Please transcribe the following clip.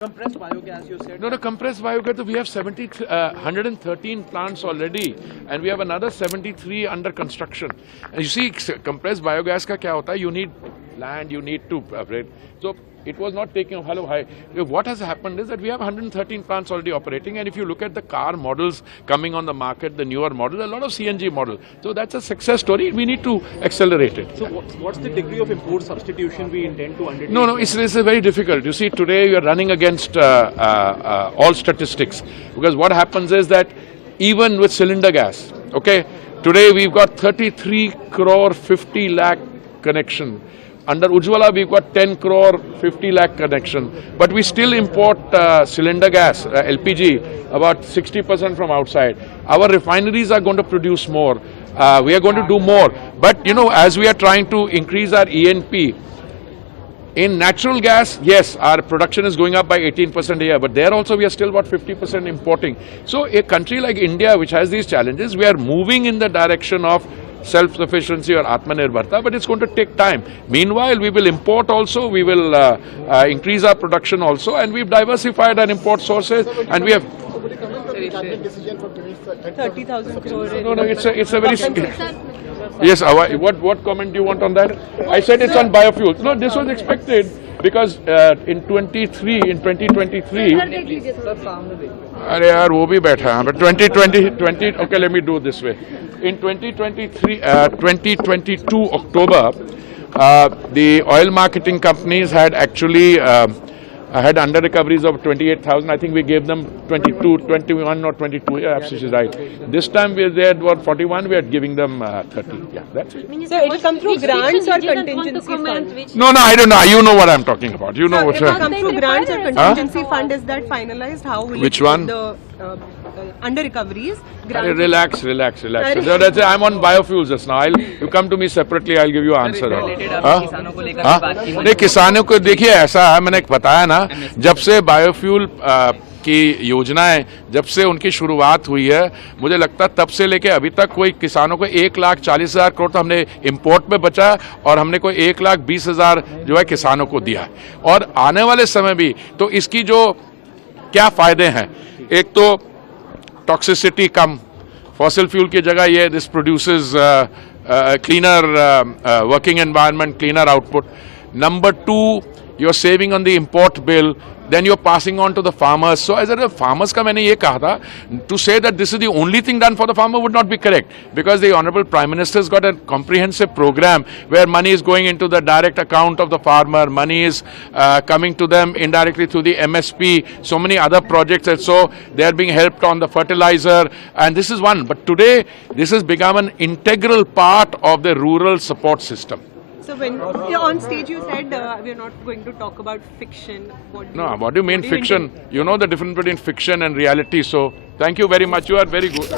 Compressed biogas, you said. No, compressed biogas, we have 113 plants already, and we have another 73 under construction. And you see, compressed biogas ka kya hota hai? You need land, you need to operate. So it was not taking hello high. What has happened is that we have 113 plants already operating, and if you look at the car models coming on the market, the newer models, a lot of CNG model. So that's a success story. We need to accelerate it. So what's the degree of import substitution we intend to undertake? No, it's very difficult. You see, today we are running against all statistics, because what happens is that even with cylinder gas, okay, today we've got 33 crore 50 lakh connection. Under Ujjwala, we've got 10 crore 50 lakh connection, but we still import cylinder gas, LPG, about 60% from outside. Our refineries are going to produce more. We are going to do more. But, you know, as we are trying to increase our E&P, in natural gas, yes, our production is going up by 18% a year, but there also we are still about 50% importing. So a country like India, which has these challenges, we are moving in the direction of self-sufficiency or Atmanirbharta, but it's going to take time. Meanwhile, we will import also, we will increase our production also, and we've diversified our import sources, and we have... 30,000 crore. No, it's a very... Yes, what comment do you want on that? I said it's on biofuels. No, this was expected because in 2023, अरे यार वो भी बैठा है, but 2020, okay, let me do it this way. In 2022 October, the oil marketing companies had actually had under recoveries of 28,000. I think we gave them 22, 21 or 22. Yeah, absolutely right. This time they had what 41. We are giving them 30. Yeah, that's it. So it will come through grants or contingency fund? No, I don't know. You know what I'm talking about. You know what. It will come through grants or contingency fund. Is that finalized? How will Which it one? The under recoveries? Relax. So that's it. I'm on biofuels just now. You come to me separately. I'll give you an answer. नहीं, किसानों को देखिए ऐसा है, मैंने बताया ना, जब से बायोफ्यूल की योजनाएं जब से उनकी शुरुआत हुई है, मुझे लगता है तब से लेके अभी तक कोई किसानों को 1,40,000 करोड़ तो हमने इंपोर्ट पे बचा और हमने कोई 1,20,000 जो है किसानों को दिया है। और आने वाले समय भी तो इसकी जो क्या फायदे हैं, एक तो टॉक्सिसिटी कम, फॉसिल फ्यूल की जगह ये this produces cleaner working environment, cleaner output. Number 2, you're saving on the import bill, then you're passing on to the farmers. So as a farmers का मैंने ये कहा था, to say that this is the only thing done for the farmer would not be correct, because the Honorable Prime Minister has got a comprehensive program where money is going into the direct account of the farmer, money is coming to them indirectly through the MSP, so many other projects, and so they are being helped on the fertilizer, and this is one. But today, this has become an integral part of the rural support system. So when on stage you said we are not going to talk about fiction. What do you mean fiction? You know the difference between fiction and reality. So thank you very much. You are very good.